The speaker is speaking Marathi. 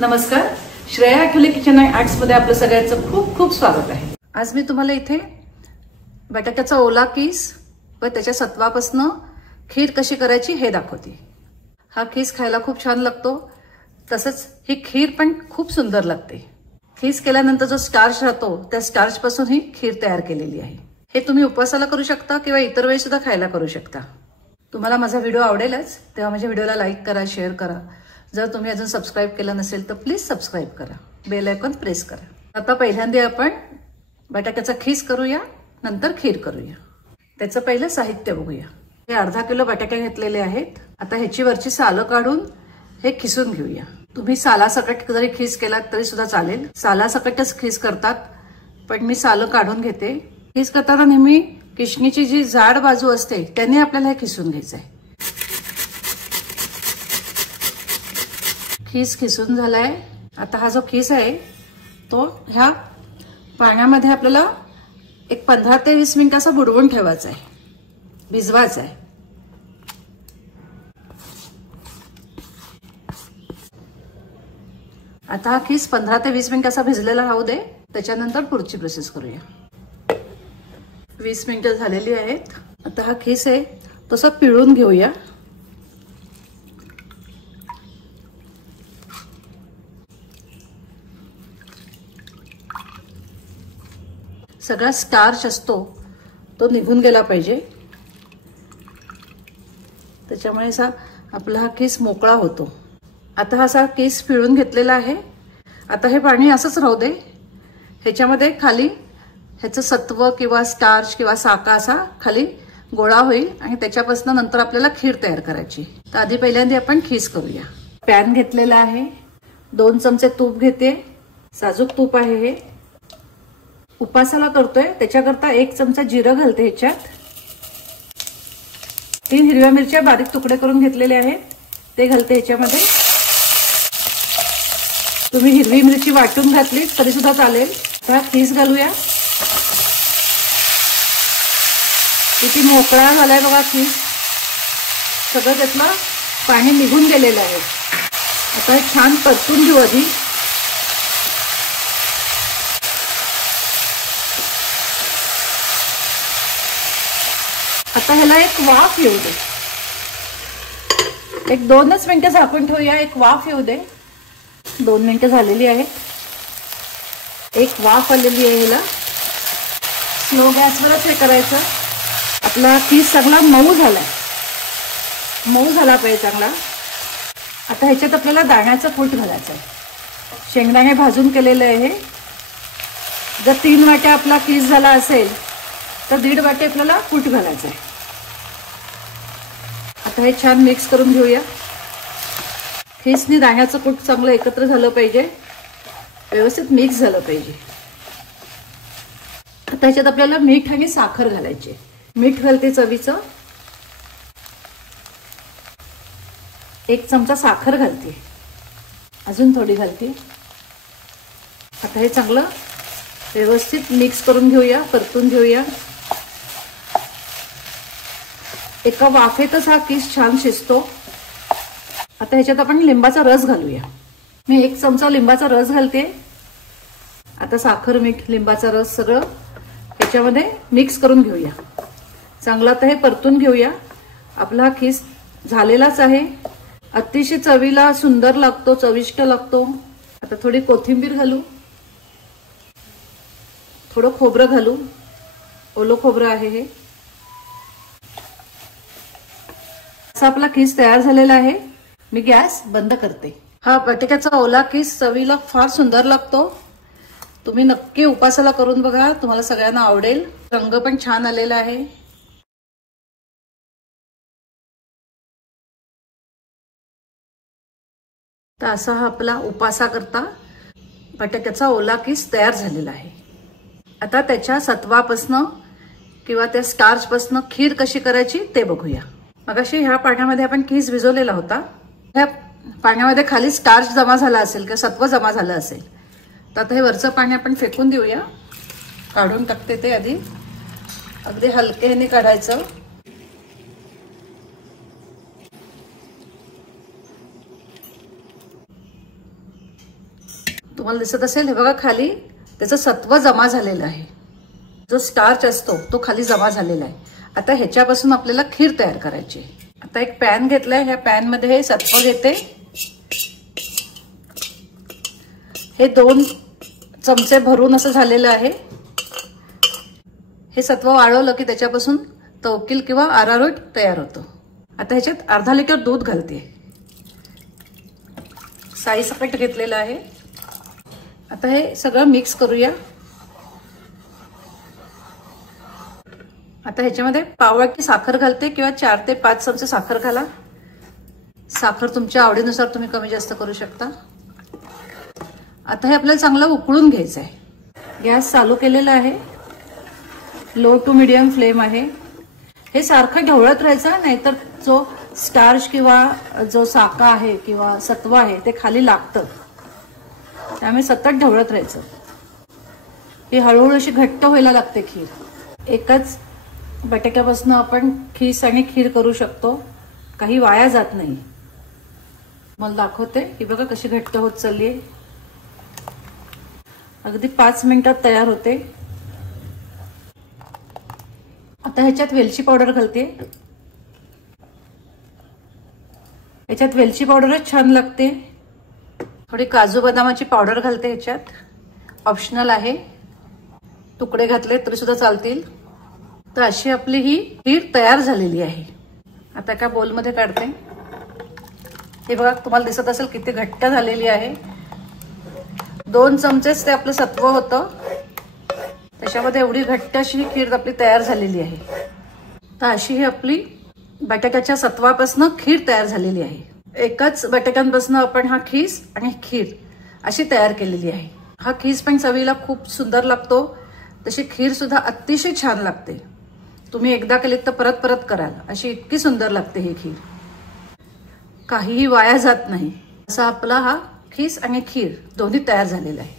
नमस्कार, Shreya Athawale kitchen and arts मध्ये आपलं सगळ्यांचं खूप खूप स्वागत आहे। आज मी तुम्हाला इथे बटाट्याचा ओला कीस व त्याच्या सत्वापासून खीर कशी करायची हे दाखवते। हा कीस खायला खूप छान लागतो, तसंच ही खीर पण खूप सुंदर लागते। खीस केल्यानंतर जो स्टार्च राहतो त्या स्टार्च पासून ही खीर तयार केलेली आहे। हे तुम्ही उपवासाला करू शकता किंवा इतर वेळी सुद्धा खायला करू शकता। तुम्हाला माझा व्हिडिओ आवडेलच तेव्हा माझ्या व्हिडिओला लाईक करा, शेअर करा। जर तुम्ही अजून सबस्क्राइब केलं नसेल तर प्लीज सबस्क्राइब करा, बेल आयकॉन प्रेस करा। आता पहिल्यांदा आपण बटाट्याचा खीस करूया, नंतर खीर करूया। त्याचं पहिलं साहित्य बघूया। हे अर्धा किलो बटाटे घेतलेले आहेत। आता ह्याची वरची सालं काढून हे खिसून घेऊया। तुम्ही सालासकट जरी खीस केलात तरी सुद्धा चालेल। सालासकटच खीस करतात, पण मी सालं काढून घेते। खीस करताना नेहमी किशणीची जी जाड बाजू असते त्याने आपल्याला हे खिसून घ्यायचं आहे। खीस खिसून झालाय। आता हा जो खीस आहे तो ह्या पाण्यामध्ये आपल्याला एक 15 ते 20 मिनिट असा बुडवून ठेवायचा आहे, भिजवायचा आहे। आता हा खीस 15 ते 20 मिनिट असा भिजलेला राहू दे, त्याच्यानंतर पुढची प्रोसेस करूया। 20 मिनिटं झालेली आहेत। आता हा खीस आहे तसा पिळून घेऊया। सगळा स्टार्च असतो तो निघून गेला पाहिजे, त्याच्यामुळे असा आपला हा केस मोकळा होतो। आता हा असा केस पिळून घेतलेला आहे। आता हे पाणी असंच राहू दे, ह्याच्यामध्ये खाली ह्याचं सत्व किंवा स्टार्च किंवा साका असा खाली गोळा होईल आणि त्याच्यापासून नंतर आपल्याला खीर तयार करायची। तर आधी पहिल्यांदा आपण खीस करूया। पॅन घेतलेला आहे, 2 चमचे तूप घेते, साजूक तूप आहे हे। उपासाला करतोय त्याच्याकरता 1 चमचा जिरं घालते ह्याच्यात। 3 हिरव्या मिरच्या बारीक तुकडे करून घेतलेले आहेत ते घालते ह्याच्यामध्ये। तुम्ही हिरवी मिरची वाटून घातली तरी सुद्धा चालेल। आता खीस घालूया। किती मोकळा झालाय बघा खीस, सगळं त्यातलं पाणी निघून गेलेलं आहे। आता हे छान परतून घेऊ आधी। आता ह्याला एक वाफ येऊ दे, एक 2च मिनिटं झाकून ठेवूया। एक वाफ येऊ दे। 2 मिनिटं झालेली आहेत, एक वाफ आलेली आहे। ह्याला स्लो गॅसवरच हे करायचं। आपला खीस चांगला मऊ झालाय, मऊ झाला पाहिजे चांगला। आता ह्याच्यात आपल्याला दाण्याचं कूट घालायचं आहे। शेंगदाणे भाजून केलेलं आहे हे। जर 3 वाट्या आपला खीस झाला असेल तर 1.5 वाटी आपल्याला कूट घालायचं आहे। आता हे छान मिक्स करून घेऊया। खीसनी दाण्याचं कूट चांगलं एकत्र झालं पाहिजे, व्यवस्थित मिक्स झालं पाहिजे। आता ह्याच्यात आपल्याला मीठ आणि साखर घालायची। मीठ घालते चवीचं, 1 चमचा साखर घालते, अजून थोडी घालते। आता हे चांगलं व्यवस्थित मिक्स करून घेऊया, परतून घेऊया। एका वाफेतच हा कीस छान शिजतो। आता ह्याच्यात आपण लिंबाचा रस घालूया। मी 1 चमचा लिंबाचा रस घालते। आता साखर, मीठ, लिंबाचा रस सगळं ह्याच्यामध्ये मिक्स करून घेऊया चांगला। आता हे परतून घेऊया। आपला हा खीस झालेलाच आहे, अतिशय चवीला सुंदर लागतो, चविष्ट लागतो। आता थोडी कोथिंबीर घालू, थोडं खोबरं घालू, ओलं खोबरं आहे हे। असा आपला खीस तयार झालेला आहे। मी गॅस बंद करते। हा बटाट्याचा ओला खीस चवीला फार सुंदर लागतो। तुम्ही नक्की उपासाला करून बघा, तुम्हाला सगळ्यांना आवडेल। रंग पण छान आलेला आहे। तर असा हा आपला उपासा करता बटाट्याचा ओला खीस तयार झालेला आहे। आता त्याच्या सत्वापासून किंवा त्या स्टार्च पासून खीर कशी करायची ते बघूया। मगाशी ह्या पाण्यामध्ये आपण खीस भिजवलेला होता। ह्या पाण्यामध्ये खाली स्टार्च जमा झाला असेल किंवा सत्व जमा झालं असेल तर आता हे वरचं पाणी आपण फेकून देऊया। काढून टाकते ते आधी, अगदी हलके ह्याने काढायचं। तुम्हाला दिसत असेल हे बघा, खाली त्याचं सत्व जमा झालेलं आहे. जो स्टार्च असतो तो खाली जमा झालेला आहे. आता ह्याच्यापासून आपल्याला खीर तयार करायची आहे. आता एक पॅन घेतलाय. ह्या पॅन मध्ये हे सत्व घेते. हे 2 चमचे भरून असं झालेलं आहे. हे सत्व वाळवलं की त्याच्यापासून तवकील किंवा अरारोट तयार होतो. आता ह्याच्यात अर्धा लिटर दूध घालते. साई सकट घेतलेलं आहे. आता हे सगळं मिक्स करूया. आता ह्याच्यामध्ये पाववाटी साखर घालते किंवा 4 ते 5 चमचे साखर घाला. साखर तुमच्या आवडीनुसार तुम्ही कमी जास्त करू शकता. आता हे आपल्याला चांगलं उकळून घ्यायचं आहे. गॅस चालू केलेला आहे. लो टू मीडियम फ्लेम आहे. हे सारखं ढवळत राहायचं, नाहीतर जो स्टार्च किंवा जो साका आहे किंवा सत्व आहे ते खाली लागतं. त्यामुळे सतत ढवळत राहायचं. ही हळूहळू अशी घट्ट व्हायला लागते खीर. एकाच बटाट्यापासून आपण खीस आणि खीर करू शकतो. काही वाया जात नाही. मला दाखवते ही बघा कशी घट्ट होत चालली आहे. अगदी 5 मिनिटात तयार होते. आता ह्याच्यात वेलची पावडर घालते. ह्याच्यात वेलची पावडरच छान लागते. थोडी काजू बदामाची पावडर घालते ह्याच्यात. ऑप्शनल आहे. तुकडे घातले तरी सुद्धा चालतील. तर अशी आपली ही खीर तयार झालेली आहे. आता एका बोलमध्ये काढते. हे बघा तुम्हाला दिसत असेल किती घट्ट झालेली आहे. 2 चमचेच ते आपलं सत्व होतं. त्याच्यामध्ये एवढी घट्ट अशी ही खीर आपली तयार झालेली आहे. तर अशी ही आपली बटाट्याच्या सत्वापासून खीर तयार झालेली आहे. एकाच बटाट्यांपासून आपण हा खीस आणि खीर अशी तयार केलेली आहे. हा खीस पण चवीला खूप सुंदर लागतो. तशी खीर सुद्धा अतिशय छान लागते. तुम्ही एकदा केलीत तर परत परत कराल. अशी इतकी सुंदर लागते ही खीर. काहीही वाया जात नाही. असा आपला हा खीस आणि खीर दोन्ही तयार झालेला आहे.